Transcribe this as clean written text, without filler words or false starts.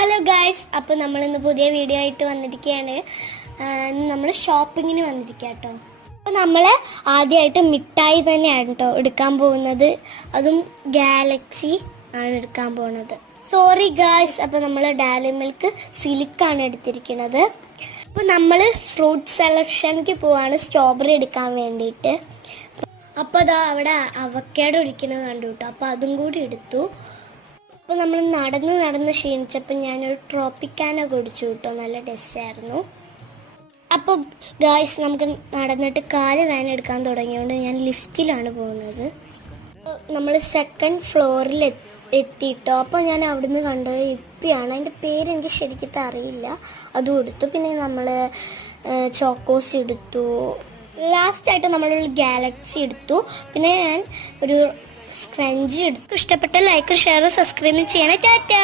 Hello guys, അപ്പോൾ നമ്മളിന്ന് പുതിയ വീഡിയോ ആയിട്ട് വന്നിരിക്കുകയാണ്. നമ്മൾ ഷോപ്പിങ്ങിന് വന്നിരിക്കുക കേട്ടോ. അപ്പോൾ നമ്മൾ ആദ്യമായിട്ട് മിഠായി തന്നെയാണ് കേട്ടോ എടുക്കാൻ പോകുന്നത്. അതും ഗാലക്സി ആണ് എടുക്കാൻ പോകുന്നത്. സോറി ഗായ്സ്, അപ്പോൾ നമ്മൾ ഡയറി മിൽക്ക് സിലിക്കാണ് എടുത്തിരിക്കുന്നത്. അപ്പോൾ നമ്മൾ ഫ്രൂട്ട് സെലക്ഷനിക്ക് പോവാണ് സ്ട്രോബെറി എടുക്കാൻ വേണ്ടിയിട്ട്. അപ്പോൾ അതാ അവിടെ അവക്കാഡോ ഇരിക്കുന്നത് കണ്ടു കേട്ടോ. അപ്പോൾ അതും കൂടി എടുത്തു. അപ്പോൾ നമ്മൾ നടന്ന് ക്ഷീണിച്ചപ്പോൾ ഞാനൊരു ട്രോപ്പിക്കാനോ കുടിച്ചു കേട്ടോ. നല്ല ടേസ്റ്റായിരുന്നു. അപ്പോൾ ഗായ്സ്, നമുക്ക് നടന്നിട്ട് കാല് വേനെടുക്കാൻ തുടങ്ങിയതുകൊണ്ട് ഞാൻ ലിഫ്റ്റിലാണ് പോകുന്നത്. നമ്മൾ സെക്കൻഡ് ഫ്ലോറിൽ എത്തിയിട്ടോ. അപ്പോൾ ഞാൻ അവിടുന്ന് കണ്ടത് ഇപ്പിയാണ്. അതിൻ്റെ പേര് എനിക്ക് ശരിക്കും അറിയില്ല. അതും എടുത്തു. പിന്നെ നമ്മൾ ചോക്കോസ് എടുത്തു. ലാസ്റ്റായിട്ട് നമ്മളൊരു ഗാലക്സി എടുത്തു. പിന്നെ ഞാൻ ഒരു സ്ക്രഞ്ച് എടുത്തു. ഇഷ്ടപ്പെട്ട ലൈക്ക്, ഷെയർ, സബ്സ്ക്രൈബ് ചെയ്യണേ. ടാറ്റാ.